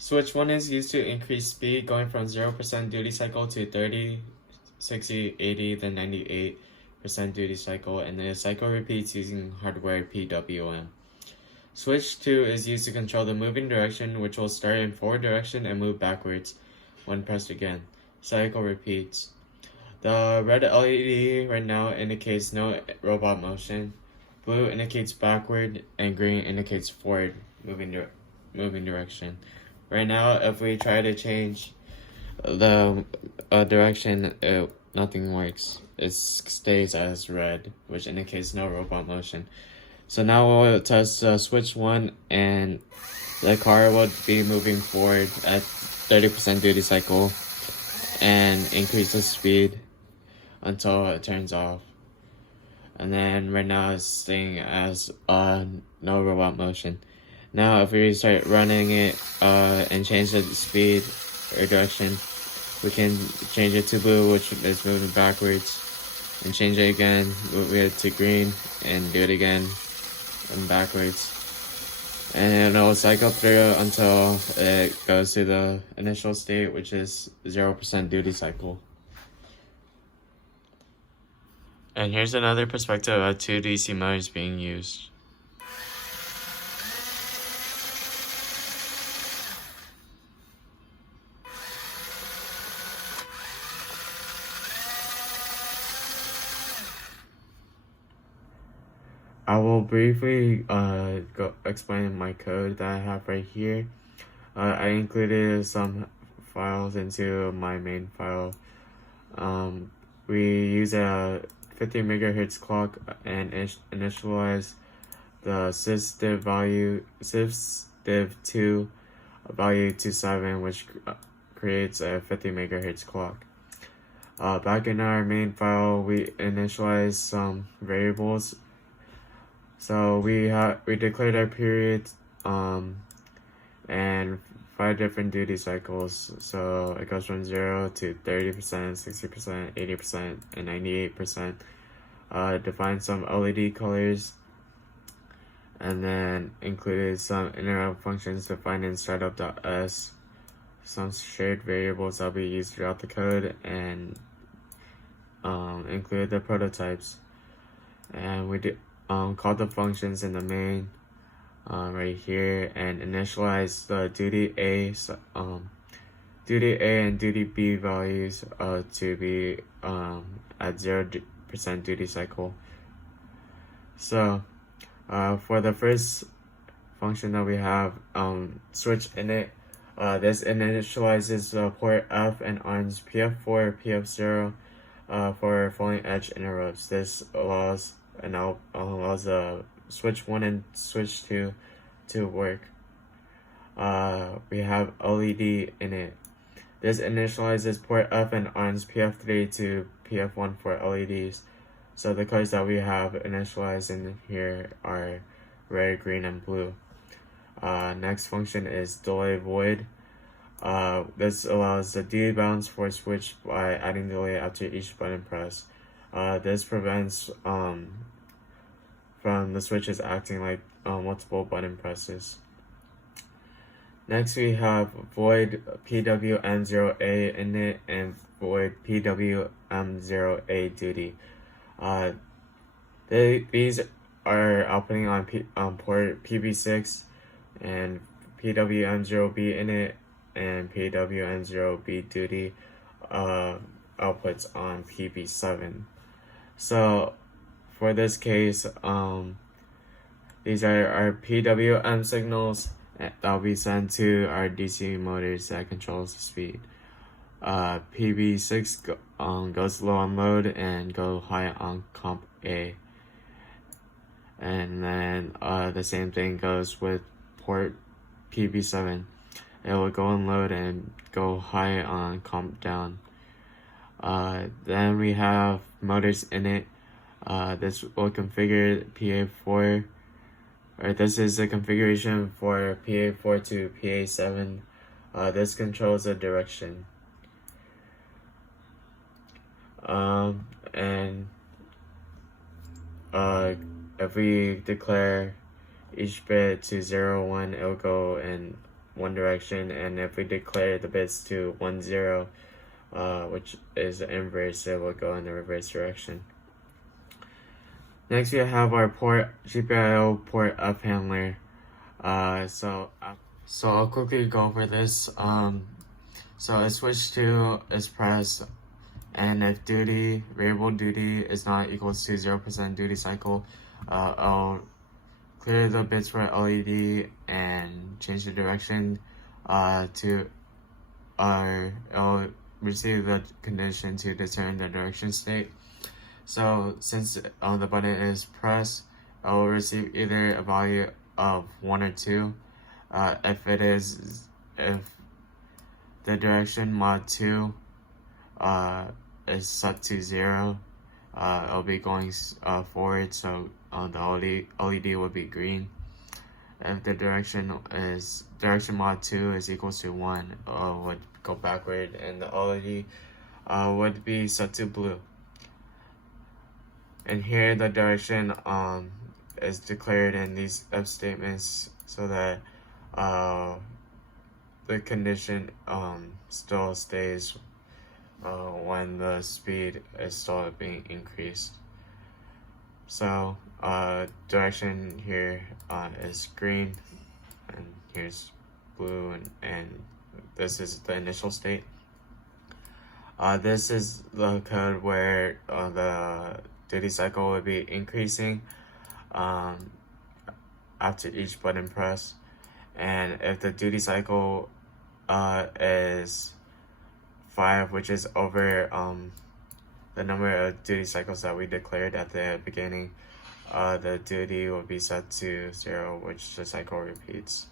Switch 1 is used to increase speed, going from 0% duty cycle to 30, 60, 80, then 98% duty cycle, and the cycle repeats using hardware PWM. Switch 2 is used to control the moving direction, which will start in forward direction and move backwards when pressed again. Cycle repeats. The red LED right now indicates no robot motion, blue indicates backward, and green indicates forward moving direction. Right now, if we try to change the direction, nothing works. It stays as red, which indicates no robot motion. So now we'll test switch 1, and the car will be moving forward at 30% duty cycle and increase the speed until it turns off. And then right now it's staying as no robot motion. Now if we start running it and change the speed or direction, we can change it to blue, which is moving backwards, and change it again, move it to green, and do it again and backwards. And it'll cycle through until it goes to the initial state, which is 0% duty cycle. And here's another perspective of two DC motors being used. I will briefly explain my code that I have right here. I included some files into my main file. We use a 50 megahertz clock and initialize the sysdiv2 value to 7, which creates a 50 megahertz clock. Back in our main file, we initialize some variables. So we declared our period and 5 different duty cycles. So it goes from 0 to 30%, 60%, 80%, and 98%. Define some LED colors, and then included some interrupt functions defined in startup.s, some shared variables that we use throughout the code, and include the prototypes. And we call the functions in the main right here, and initialize the duty A and duty B values to be at 0% duty cycle. So for the first function that we have, switch init, this initializes the port F and arms PF4, PF0 for falling edge interrupts. This allows the switch 1 and switch 2 to work. We have LED in it. This initializes port F and arms PF3 to PF1 for LEDs. So the colors that we have initialized in here are red, green, and blue. Next function is delay void. This allows the debounce for switch by adding delay after each button press. This prevents from the switches acting like multiple button presses. Next we have void PWM0A init and void PWM0A duty. These are outputting on port PB6, and PWM0B init and PWM0B duty outputs on PB7. So for this case, these are our PWM signals that will be sent to our DC motors that controls the speed. PB6 goes low on load and go high on comp A. And then the same thing goes with port PB7. It will go on load and go high on comp down. Then we have motors in it. This will configure PA4, or this is the configuration for PA4 to PA7. This controls the direction. If we declare each bit to 0, 1, it'll go in one direction, and if we declare the bits to 1, 0, which is the inverse, it will go in the reverse direction. Next, we have our GPIO port up handler. So I'll quickly go over this. So a switch to is pressed, and if variable duty is not equals to 0% duty cycle, I'll clear the bits for LED and change the direction I'll receive the condition to determine the direction state. So since the button is pressed, I will receive either a value of 1 or 2. If the direction mod 2 is set to 0, it'll be going forward, so the LED will be green. If the direction mod 2 is equals to 1, would go backward, and the LED would be set to blue. And here the direction is declared in these if statements, so that the condition still stays when the speed is still being increased. So direction here is green, and here's blue, and this is the initial state. This is the code where the duty cycle will be increasing after each button press, and if the duty cycle is 5, which is over the number of duty cycles that we declared at the beginning, the duty will be set to 0, which the cycle repeats.